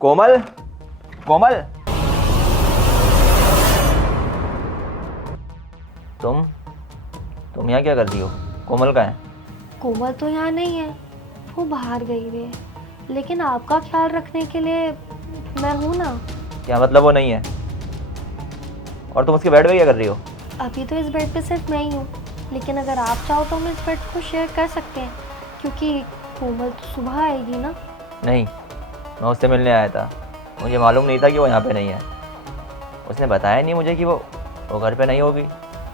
कोमल, कोमल, तुम यहाँ क्या कर रही हो? कोमल कहाँ है? कोमल तो यहाँ नहीं है, वो बाहर गई हुई है, लेकिन आपका ख्याल रखने के लिए मैं हूँ ना। क्या मतलब वो नहीं है? और तुम उसके बेड पे क्या कर रही हो? अभी तो इस बेड पे सिर्फ मैं ही हूँ, लेकिन अगर आप चाहो तो हम इस बेड को शेयर कर सकते हैं, क्योंकि कोमल तो सुबह आएगी ना। नहीं, मैं उससे मिलने आया था। मुझे मालूम नहीं था कि वो यहाँ पे नहीं है। उसने बताया नहीं मुझे कि वो घर पे नहीं होगी।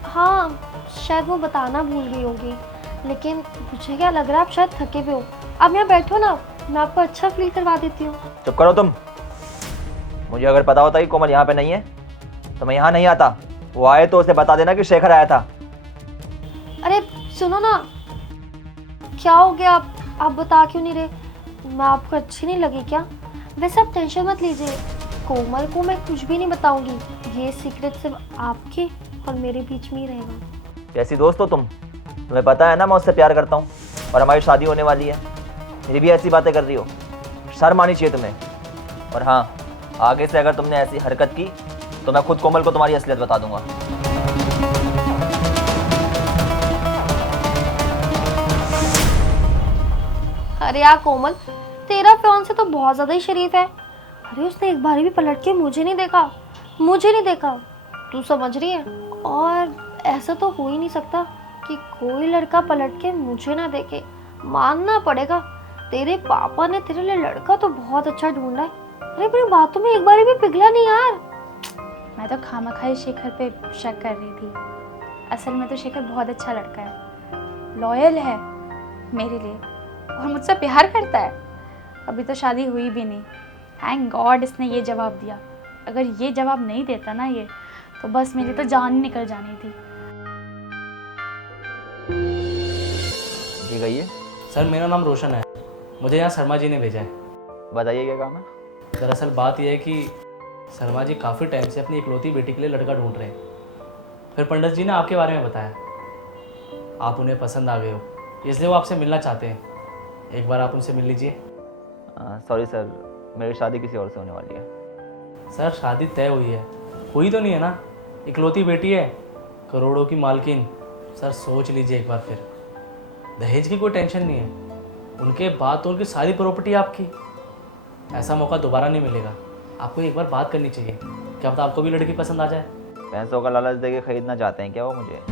हाँ, शायद वो बताना भूल गई होगी, लेकिन मुझे क्या लग रहा है आप शायद थके हुए हो। आप यहाँ बैठो ना, मैं आपको अच्छा फील करवा देती हूँ। चुप करो तुम। मुझे अगर पता होता कि कोमल यहाँ पे नहीं है तो मैं यहाँ नहीं आता। वो आए तो उसे बता देना कि शेखर आया था। अरे सुनो ना, क्या हो गया? आप बता क्यों नहीं रहे? मैं आपको अच्छी नहीं लगी क्या? वैसे आप टेंशन मत लीजिए, कोमल को मैं कुछ भी नहीं बताऊंगी। ये सीक्रेट सिर्फ आपके और मेरे बीच में ही रहेगा। कैसी दोस्त हो तुम? तुम्हें पता है ना मैं उससे प्यार करता हूँ और हमारी शादी होने वाली है। मेरी भी ऐसी बातें कर रही हो? शर्म आनी चाहिए तुम्हें। और हाँ, आगे से अगर तुमने ऐसी हरकत की तो मैं खुद कोमल को तुम्हारी असलियत बता दूंगा। अरे यार कोमल, तेरा फियांसे तो बहुत ज़्यादा ही शरीफ है। अरे उसने एक बार भी पलट के मुझे नहीं देखा। तू समझ रही है? और ऐसा तो हो ही नहीं सकता कि कोई लड़का पलट के मुझे ना देखे। मानना पड़ेगा, तेरे पापा ने तेरे लिए लड़का तो बहुत अच्छा ढूंढा है। अरे अपनी बातों में एक बार भी पिघला नहीं यार। मैं तो खामखाई शेखर पे शक कर रही थी। असल में तो शेखर बहुत अच्छा लड़का है, लॉयल है मेरे लिए और मुझसे प्यार करता है। अभी तो शादी हुई भी नहीं। थैंक गॉड इसने ये जवाब दिया। अगर ये जवाब नहीं देता ना ये, तो बस मेरी तो जान ही निकल जानी थी। जी कहिए। सर मेरा नाम रोशन है, मुझे यहाँ शर्मा जी ने भेजा है। बताइए क्या काम है? दरअसल बात यह है कि शर्मा जी काफ़ी टाइम से अपनी इकलौती बेटी के लिए लड़का ढूंढ रहे हैं। फिर पंडित जी ने आपके बारे में बताया, आप उन्हें पसंद आ गए हो, इसलिए वो आपसे मिलना चाहते हैं। एक बार आप उनसे मिल लीजिए। सॉरी सर, मेरी शादी किसी और से होने वाली है। सर शादी तय हुई है, हुई तो नहीं है ना? इकलौती बेटी है, करोड़ों की मालकिन। सर सोच लीजिए एक बार फिर। दहेज की कोई टेंशन नहीं है, उनके बाद तो उनकी सारी प्रॉपर्टी आपकी। ऐसा मौका दोबारा नहीं मिलेगा। आपको एक बार बात करनी चाहिए, क्या पता आपको भी लड़की पसंद आ जाए। पैसों का लालच देके खरीदना चाहते हैं क्या वो मुझे?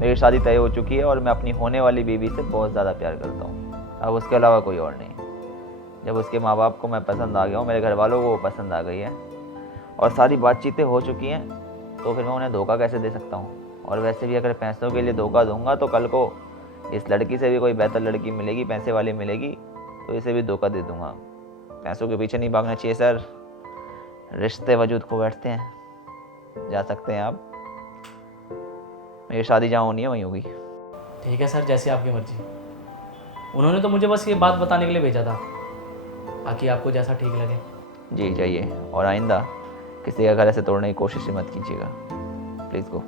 मेरी शादी तय हो चुकी है और मैं अपनी होने वाली बीवी से बहुत ज़्यादा प्यार करता हूँ। अब उसके अलावा कोई और नहीं। जब उसके माँ बाप को मैं पसंद आ गया हूँ, मेरे घर वालों को वो पसंद आ गई है और सारी बातचीतें हो चुकी हैं, तो फिर मैं उन्हें धोखा कैसे दे सकता हूँ? और वैसे भी अगर पैसों के लिए धोखा दूंगा तो कल को इस लड़की से भी कोई बेहतर लड़की मिलेगी, पैसे वाली मिलेगी, तो इसे भी धोखा दे दूंगा। पैसों के पीछे नहीं भागना चाहिए सर, रिश्ते वजूद खो बैठते हैं। जा सकते हैं आप, मेरी शादी जहाँ होनी है वहीं होगी। ठीक है सर, जैसी आपकी मर्जी। उन्होंने तो मुझे बस ये बात बताने के लिए भेजा था, बाकी आपको जैसा ठीक लगे। जी जाइए, और आइंदा किसी का घर ऐसे तोड़ने की कोशिश मत कीजिएगा, प्लीज़ गो।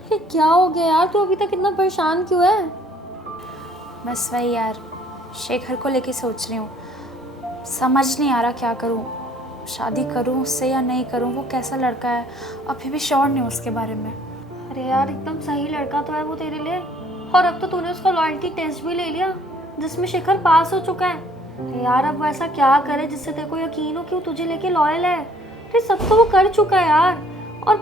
अरे क्या हो गया यार, तू अभी तक इतना परेशान क्यों है? बस वही यार, शेखर को लेके सोच रही हूँ। समझ नहीं आ रहा क्या करूँ, शादी करूँ उससे या नहीं करूँ। वो कैसा लड़का है अभी भी श्योर नहीं उसके बारे में। अरे यार एकदम सही लड़का तो है वो तेरे लिए, और अब तो तूने उसका लॉयल्टी टेस्ट भी ले लिया जिसमें शेखर पास हो चुका है। अरे यार अब वो ऐसा क्या करे जिससे तेरे को यकीन हो कि वो तुझे लेके लॉयल है? अरे सब तो वो कर चुका है यार, और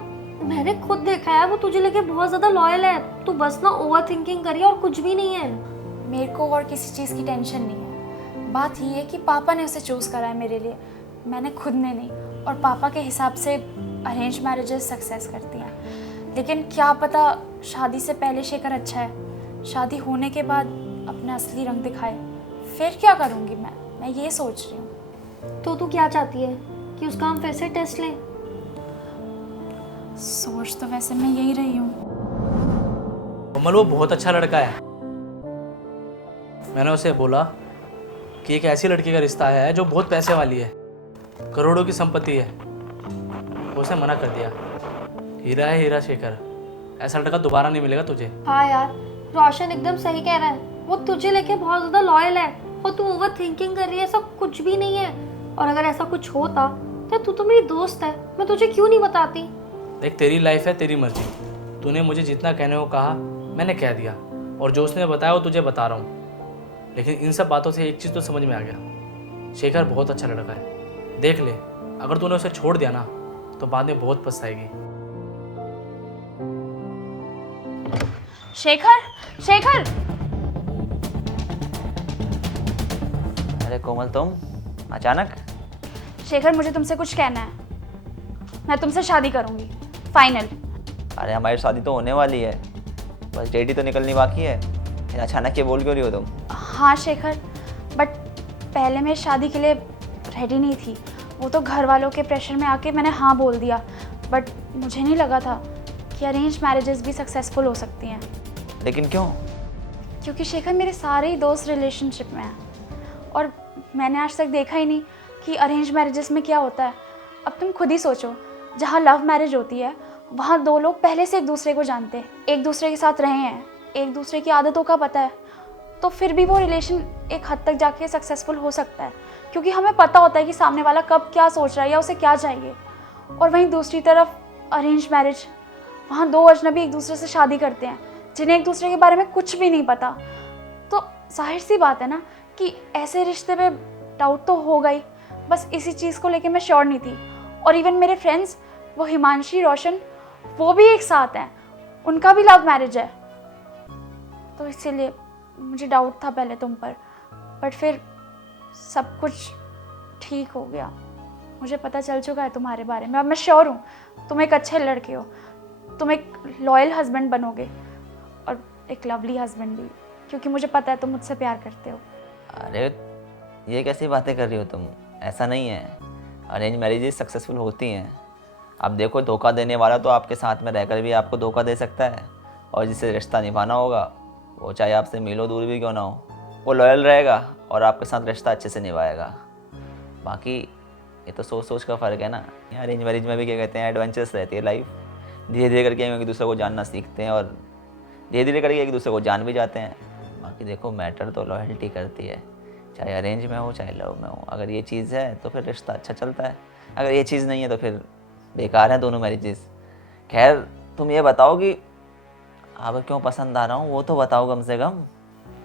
मैंने खुद देखा है वो तुझे लेके बहुत ज्यादा लॉयल है। तू बस ना ओवर थिंकिंग करिए और कुछ भी नहीं है। मेरे को और किसी चीज़ की टेंशन नहीं है। बात ये है कि पापा ने उसे चूज़ करा है मेरे लिए, मैंने खुद ने नहीं। और पापा के हिसाब से अरेंज मैरिजेस सक्सेस करती हैं, लेकिन क्या पता शादी से पहले शेखर अच्छा है, शादी होने के बाद अपना असली रंग दिखाए। फिर क्या करूँगी मैं ये सोच रही हूँ। तो तू क्या चाहती है कि उसका हम फिर से टेस्ट लें? सोच तो वैसे मैं यही रही हूँ। कोमल वो बहुत अच्छा लड़का है। मैंने उसे बोला कि एक ऐसी लड़की का रिश्ता आया है जो बहुत पैसे वाली है, करोड़ों की संपत्ति है। उसने मना कर दिया। हीरा है हीरा शेखर, ऐसा लड़का दोबारा नहीं मिलेगा तुझे। हाँ यार, रोशन एकदम सही कह रहा है। वो तुझे लेके बहुत ज़्यादा लॉयल है और तू ओवर थिंकिंग कर रही है। ऐसा कुछ भी नहीं है। और अगर ऐसा कुछ होता तो तू तो मेरी दोस्त है, मैं तुझे क्यों नहीं बताती। देख, तेरी लाइफ है, तेरी मर्जी। तूने मुझे जितना कहने को कहा मैंने कह दिया, और जो उसने बताया वो तुझे बता रहा हूँ। लेकिन इन सब बातों से एक चीज़ तो समझ में आ गया, शेखर बहुत अच्छा लड़का है। देख ले, अगर तूने उसे छोड़ दिया ना तो बाद में बहुत पछताएगी। शेखर, शेखर, अरे कोमल, तुम अचानक? शेखर, मुझे तुमसे कुछ कहना है। मैं तुमसे शादी करूंगी, फाइनल। अरे हमारी शादी तो होने वाली है, बस डेट ही तो निकलनी बाकी है। फिर अचानक ये बोल क्यों रही हो तुम? हाँ शेखर, बट पहले मैं शादी के लिए रेडी नहीं थी। वो तो घर वालों के प्रेशर में आके मैंने हाँ बोल दिया। बट मुझे नहीं लगा था कि अरेंज मैरिजेस भी सक्सेसफुल हो सकती हैं। लेकिन क्यों? क्योंकि शेखर, मेरे सारे ही दोस्त रिलेशनशिप में हैं और मैंने आज तक देखा ही नहीं कि अरेंज मैरिजेस में क्या होता है। अब तुम खुद ही सोचो, जहाँ लव मैरिज होती है वहाँ दो लोग पहले से एक दूसरे को जानते हैं, एक दूसरे के साथ रहे हैं, एक दूसरे की आदतों का पता है, तो फिर भी वो रिलेशन एक हद तक जाके सक्सेसफुल हो सकता है, क्योंकि हमें पता होता है कि सामने वाला कब क्या सोच रहा है या उसे क्या चाहिए। और वहीं दूसरी तरफ अरेंज मैरिज, वहाँ दो अजनबी एक दूसरे से शादी करते हैं जिन्हें एक दूसरे के बारे में कुछ भी नहीं पता। तो जाहिर सी बात है ना कि ऐसे रिश्ते में डाउट तो होगा ही। बस इसी चीज़ को लेके मैं श्योर नहीं थी। और इवन मेरे फ्रेंड्स, वो हिमांशी, रोशन, वो भी एक साथ हैं, उनका भी लव मैरिज है। तो इसीलिए मुझे डाउट था पहले तुम पर, बट फिर सब कुछ ठीक हो गया। मुझे पता चल चुका है तुम्हारे बारे में। अब मैं श्योर हूँ तुम एक अच्छे लड़के हो, तुम एक लॉयल हस्बैंड बनोगे और एक लवली हस्बैंड भी, क्योंकि मुझे पता है तुम मुझसे प्यार करते हो। अरे ये कैसी बातें कर रही हो तुम? ऐसा नहीं है, अरेंज मैरिजेस सक्सेसफुल होती हैं। अब देखो, धोखा देने वाला तो आपके साथ में रहकर भी आपको धोखा दे सकता है, और जिसे रिश्ता निभाना होगा वो चाहे आपसे मीलों दूर भी क्यों ना हो, वो लॉयल रहेगा और आपके साथ रिश्ता अच्छे से निभाएगा। बाकी ये तो सोच सोच का फ़र्क है ना। अरेंज मैरिज में भी क्या कहते हैं, एडवेंचरस रहती है लाइफ। धीरे धीरे करके हम एक दूसरे को जानना सीखते हैं और धीरे धीरे करके एक दूसरे को जान भी जाते हैं। बाकी देखो, मैटर तो लॉयल्टी करती है, चाहे अरेंज में हो चाहे लव में हो। अगर ये चीज़ है तो फिर रिश्ता अच्छा चलता है, अगर ये चीज़ नहीं है तो फिर बेकार है दोनों मैरिजेस। खैर, तुम ये बताओ कि अब क्यों पसंद आ रहा हूँ वो तो बताओ कम से कम।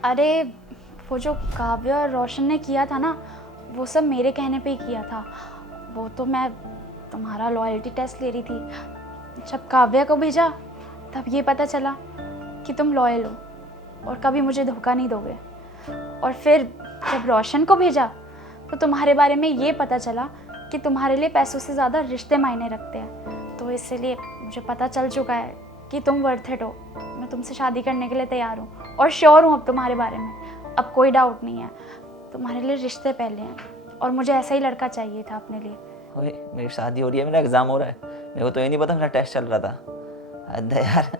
अरे वो जो काव्य और रोशन ने किया था ना, वो सब मेरे कहने पे ही किया था। वो तो मैं तुम्हारा लॉयल्टी टेस्ट ले रही थी। जब काव्य को भेजा तब ये पता चला कि तुम लॉयल हो और कभी मुझे धोखा नहीं दोगे। और फिर जब रोशन को भेजा तो तुम्हारे बारे में ये पता चला कि तुम्हारे लिए पैसों से ज़्यादा रिश्ते मायने रखते हैं। तो इसलिए मुझे पता चल चुका है कि तुम वर्थ इट हो। मैं तुमसे शादी करने के लिए तैयार हूँ और श्योर हूँ अब तुम्हारे बारे में। अब कोई डाउट नहीं है, तुम्हारे लिए रिश्ते पहले हैं और मुझे ऐसा ही लड़का चाहिए था अपने लिए। ओए, मेरी शादी हो रही है, मेरा एग्ज़ाम हो रहा है, मेरे को तो ये नहीं पता मेरा टेस्ट चल रहा था। अरे यार,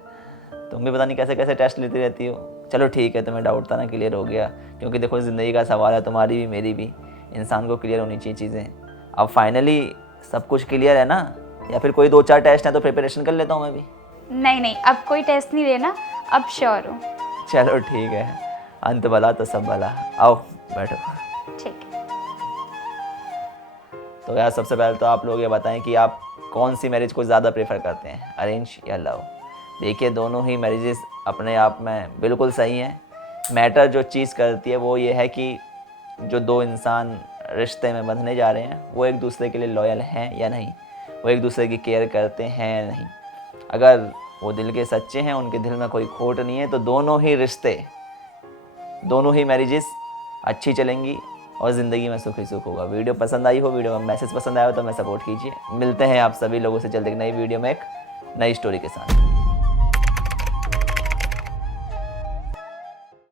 तुम भी पता नहीं कैसे कैसे टेस्ट लेती रहती हो। चलो ठीक है, तुम्हें डाउट था ना, क्लियर हो गया। क्योंकि देखो, ज़िंदगी का सवाल है, तुम्हारी भी मेरी भी, इंसान को क्लियर होनी चाहिए चीज़ें। अब फाइनली सब कुछ क्लियर है ना, या फिर कोई 2-4 टेस्ट हैं तो प्रिपरेशन कर लेता हूँ मैं भी? नहीं नहीं, अब कोई टेस्ट नहीं लेना, अब श्योर हूँ। चलो ठीक है, अंत भला तो सब भला। आओ बैठो। ठीक है। तो यार, सबसे पहले तो आप लोग ये बताएं कि आप कौन सी मैरिज को ज़्यादा प्रेफर करते हैं, अरेंज या लव? देखिए, दोनों ही मैरिजेस अपने आप में बिल्कुल सही हैं। मैटर जो चीज़ करती है वो ये है कि जो दो इंसान रिश्ते में बंधने जा रहे हैं वो एक दूसरे के लिए लॉयल हैं या नहीं, वो एक दूसरे की केयर करते हैं या नहीं। अगर वो दिल के सच्चे हैं, उनके दिल में कोई खोट नहीं है, तो दोनों ही रिश्ते, दोनों ही मैरिजेस अच्छी चलेंगी और ज़िंदगी में सुख ही सुख होगा। वीडियो पसंद आई हो, वीडियो का मैसेज पसंद आया हो तो हमें सपोर्ट कीजिए। मिलते हैं आप सभी लोगों से जल्द एक नई वीडियो में एक नई स्टोरी के साथ।